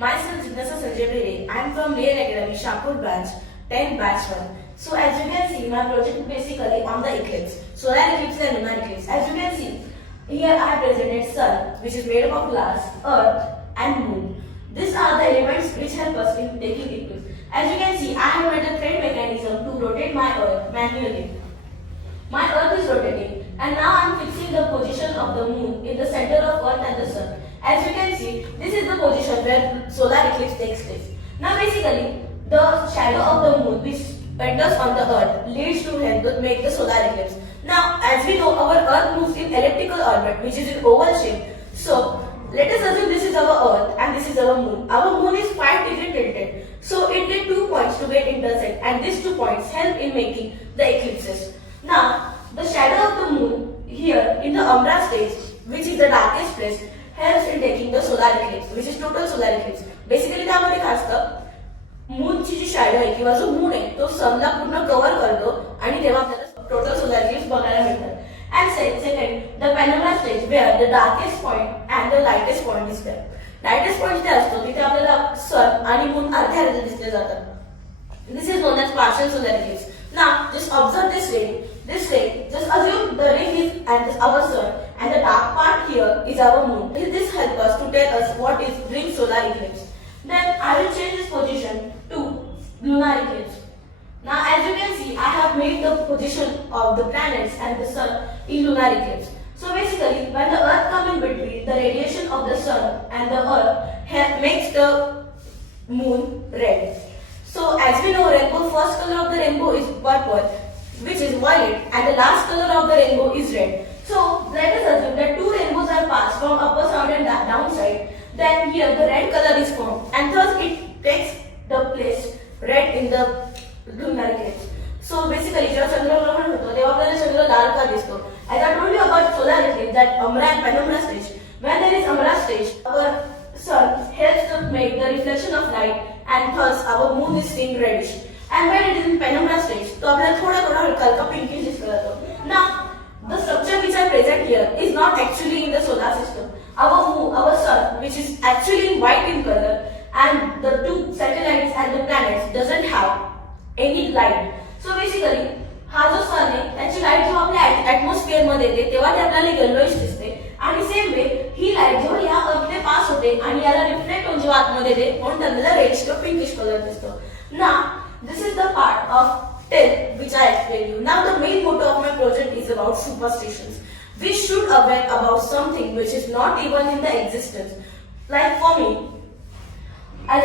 Myself Jidnysa Bhere. I am from Solar Academy, Shapur branch, 10th batch 1. So as you can see, my project is basically on the eclipse, solar eclipse and lunar eclipse. As you can see, here I have presented sun, which is made up of glass, earth and moon. These are the elements which help us in taking eclipse. As you can see, I have made a thread mechanism to rotate my earth manually. My earth is rotating and now I am fixing the position of the moon in the center of earth and the sun. As you can see, this is the position where solar eclipse takes place. Now basically, the shadow of the moon which enters on the earth leads to help to make the solar eclipse. Now as we know, our earth moves in elliptical orbit which is in oval shape. So let us assume this is our earth and this is our moon. Our moon is 5 degrees tilted. So it needs 2 points to get intersect and these 2 points help in making the eclipses. Now the shadow of the moon here in the umbra stage, which is the darkest place, helps in taking the solar eclipse, which is total solar eclipse. Basically त्यामध्ये काय असतं, मूनची जी shadow आहे किंवा जो moon आहे तो सनला पूर्ण cover करतो आणि तेव्हा आपल्याला टोटल सोलर इक्लिप्स बघायला मिळतात. And second, the penumbra stage where the darkest point and the lightest point is there. Lightest point जिथे असतो तिथे आपल्याला सन आणि मून अर्ध्या अर्धे दिसले जातात. This is known as partial solar eclipse. Now just observe this ring. This ring, just assume the ring is our sun and the dark part here is our moon. This helps us to tell us what is ring solar eclipse. Then I will change this position to lunar eclipse. Now as you can see, I have made the position of the planets and the sun in lunar eclipse. So basically, when the earth comes in between, the radiation of the sun and the earth makes the moon red. So as we know, rainbow, first color of the rainbow is purple, which is violet, and the last color of the rainbow is red. So let us assume that 2 rainbows are passed from upper side and downside. Then here the red color is formed, and thus it takes the place red in the lunar eclipse. So basically, जेव्हा चंद्रग्रहण होतो तेव्हा आपल्याला चंद्र लाल का दिसतो. As I told you about solar eclipse, that umbra and penumbra stage. When there is umbra stage, our sun helps to make the reflection of light, and thus our moon is seen reddish. And when it is in penumbra stage, तो आपल्याला थोड़ा थोड़ा हल्का pinkish दिसला जातो. Now, the structure which I present here is not actually in the solar system. Our moon, our sun, which is actually in white in color, and the 2 satellites and the planets doesn't have any light. So basically, हा जो sun आहे त्याची light जेव्हा आपल्या atmosphere मध्ये येते तेव्हा ते आपल्याला येलोइश दिसते. आणि सेम वे ही लाईट जेव्हा या अर्थ पास होते आणि याला रिफ्लेक्ट होऊन जेव्हा आतमध्ये येते म्हणून त्याला रेडिश किंवा पिंकिश कलर दिसतो. Now this is the part of tip which I explained you. Now the main motto of my project is about superstitions. We should aware about something which is not even in the existence. Like for me, I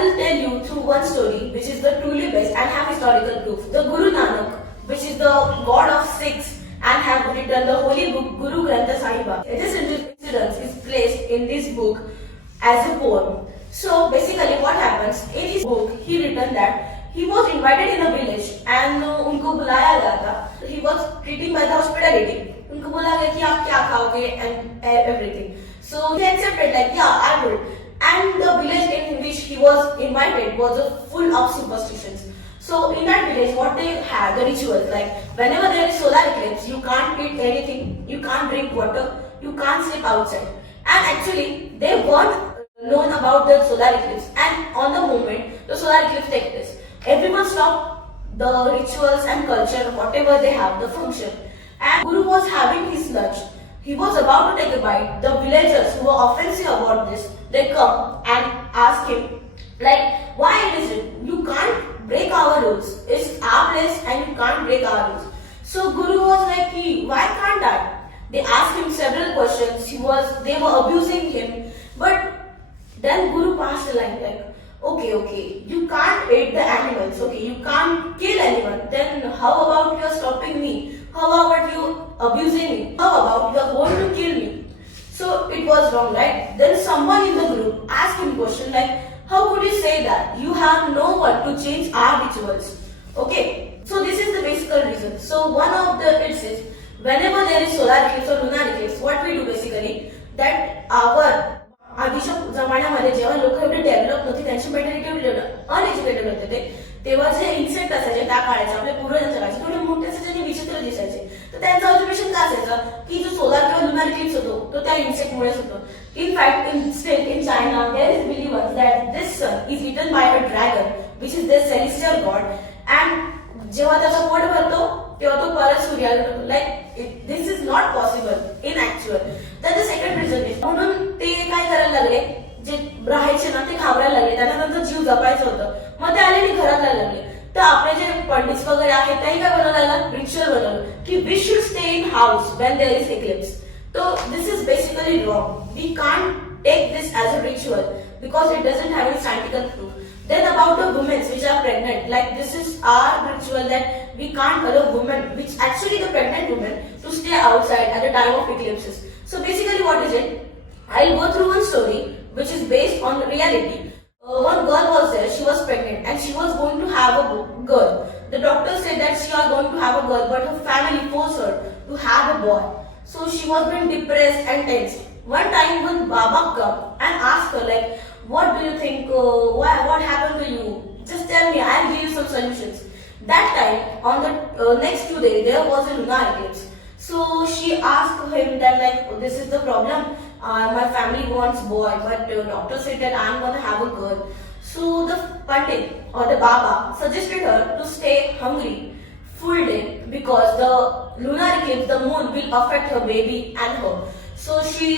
will tell you through one story which is the truly best and have historical proof. The Guru Nanak, which is the god of Sikhs and have written the holy book Guru Granth Sahib. This incident is placed in this book as a poem. So basically what happens, in his book he written that he was invited in a village and उनको बुलाया गया था. He was treating by the hospitality. उनको बोला गया कि आप क्या खाओगे and everything. So he accepted like yeah I will. And the village in which he was invited was full of superstitions. So in that village what they had, the rituals like whenever there is solar eclipse you can't eat anything, you can't drink water, you can't sleep outside. And actually they weren't known about the solar eclipse, and on the moment the solar eclipse takes place, everyone stopped the rituals and culture, whatever they have, the function. And Guru was having his lunch. He was about to take a bite. The villagers who were offensive about this, they come and ask him, like, why is it? You can't break our rules. It's our place and you can't break our rules. So Guru was like, why can't I? They asked him several questions. They were abusing him. But then Guru passed a line like, okay, you can't eat the animals, okay, you can't kill anyone, then how about you stopping me? How about you abusing me? How about you are going to kill me? So it was wrong, right? Then someone in the group asked him question like, how could you say that? You have no one to change our rituals. Okay, so this is the basic reason. So one of the it is, whenever there is solar eclipse or lunar eclipse, what we do basically, that our आधीच्या जमान्यामध्ये जेव्हा लोक एवढे develop नव्हते, त्यांची mentality uneducated होते तेव्हा जे insect असायचे त्या काळाचे आपल्या पूर्वजांच्या काळाचे थोडे मोठे असायचे आणि विचित्र दिसायचे. तर त्यांचं ऑब्झर्वेशन काय असायचं की जो सोलार किंवा लुनार इक्लिप्स होतो तो त्या इन्सेक्टमुळेच होतो. In fact in China there is believers that celestial god, and जेव्हा त्याचा पोट भरतो तेव्हा तो परत सूर्याला भेटतो. Like this is not possible in actual. त्याचं सेकंड रिझन आहे. म्हणून ते काय करायला लागले, जे राहायचे ना ते घाबरायला लागले, त्यांना त्यांचा जीव जपायचं होतं. मग ते आले आणि घरात राहायला लागले. तर आपले जे पंडित वगैरे आहेत त्यांनी काय बनवलं, रिच्युअल बनवलं की we should stay in house when there is eclipse. So this is basically wrong. We can't take this as a ritual because it doesn't have any scientific proof. Then about the women which are pregnant, like this is our ritual that we can't allow women, which actually the pregnant women, to stay outside at the time of eclipses. So basically what is it? I'll go through one story which is based on reality. One girl was there, she was pregnant and she was going to have a girl. The doctor said that she was going to have a girl, but her family forced her to have a boy. So she was being depressed and tense. One time when Baba came and asked her like, what do you think, what happened to you? Just tell me, I'll give you some solutions. That time, on the next 2 days, there was a lunar eclipse. So she asked him that like, oh, this is the problem, my family wants boy, but doctor said that I'm going to have a girl. So the Pandit or the Baba suggested her to stay hungry full day because the lunar eclipse, the moon will affect her baby and her. So he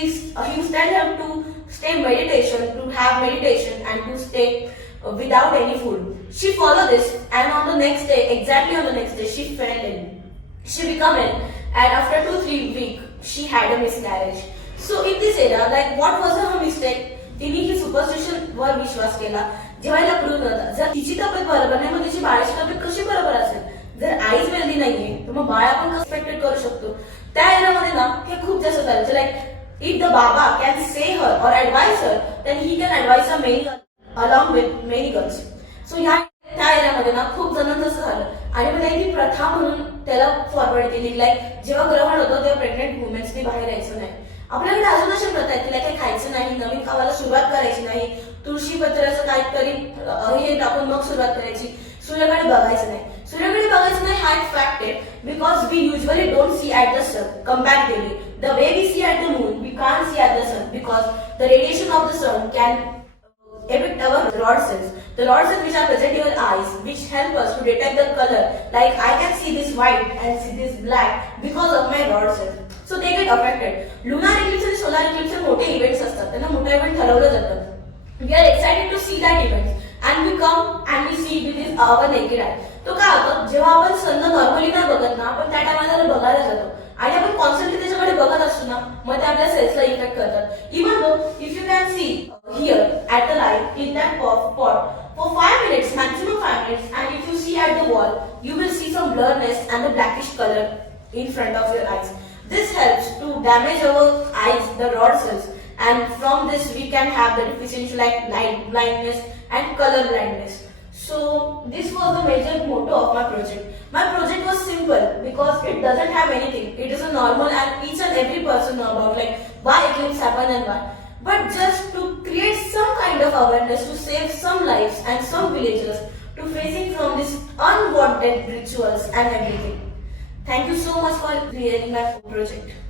instead her to stay meditation, to have meditation and to stay without any food. She followed this, and on the next day, exactly on the next day, she fell in. She became ill, and after 2-3 weeks, she had a miscarriage. So in this era, like what was her mistake? तिने ही superstition वर विश्वास केला जेव्हा हिला prove नव्हता. जर तिची तब्येत बरोबर नाही मग तिची बाळाची तब्येत कशी बरोबर असेल? जर आईच वेल्दी नाहीये तर मग बाळ आपण कसं एक्सपेक्टेड करू शकतो? त्या एरियामध्ये ना हे खूप जास्त चालायचं. Like if the baba can say her or advise her, then he can advise a many along with many girls. So त्या एरियामध्ये ना खूप जणांचं असं झालं आणि मग त्यांनी ती प्रथा म्हणून त्याला फॉरवर्ड केली. लाईक जेव्हा ग्रहण होतं तेव्हा प्रेग्नेंट वुमेन्स ती बाहेर यायचं नाही. आपल्याकडे अजून अशा प्रथा आहेत, तिला काही खायचं नाही, नवीन खावायला सुरुवात करायची नाही, तुळशी पत्राचं काहीतरी हे टाकून मग सुरुवात करायची, सूर्याकडे बघायचं नाही. सूर्याकडे बघायचं नाही हा एक फॅक्ट आहे because we usually don't see at the sun comparatively. The way we see at the moon we can't see at the sun because the radiation of the sun can affect our rod cells. The rod cells which are present in your eyes, which help us to detect the color. Like I can see this white and see this black because of my rod cells. So they get affected. Lunar eclipse and solar eclipse हे मोठे events असतात. त्यांना मोठा event ठरवलं जातं. We are excited to see that event and we come and we see with our naked eye. तो काय होतं जेव्हा आपण सन नॉर्मली नाही बघत ना, आपण त्या टायमाला बघायला जातो आणि आपण कॉन्स्टंटली त्याच्याकडे बघत असतो ना, मग ते आपल्या सेल्सला इफेक्ट करतात. Even though if you can see here at the light in that spot for 5 minutes, maximum 5 minutes, and if you see at the wall, you will see some blurriness and a blackish color in front of your eyes. This helps to damage our eyes, the rod cells, and from this we can have the deficiency like light blindness and color blindness. So this was the major motto of my project. My project was simple because it doesn't have anything. It is a normal and each and every person know about like why eclipse happen and why. But just to create some kind of awareness to save some lives and some villagers to facing from these unwanted rituals and everything. Thank you so much for hearing my project.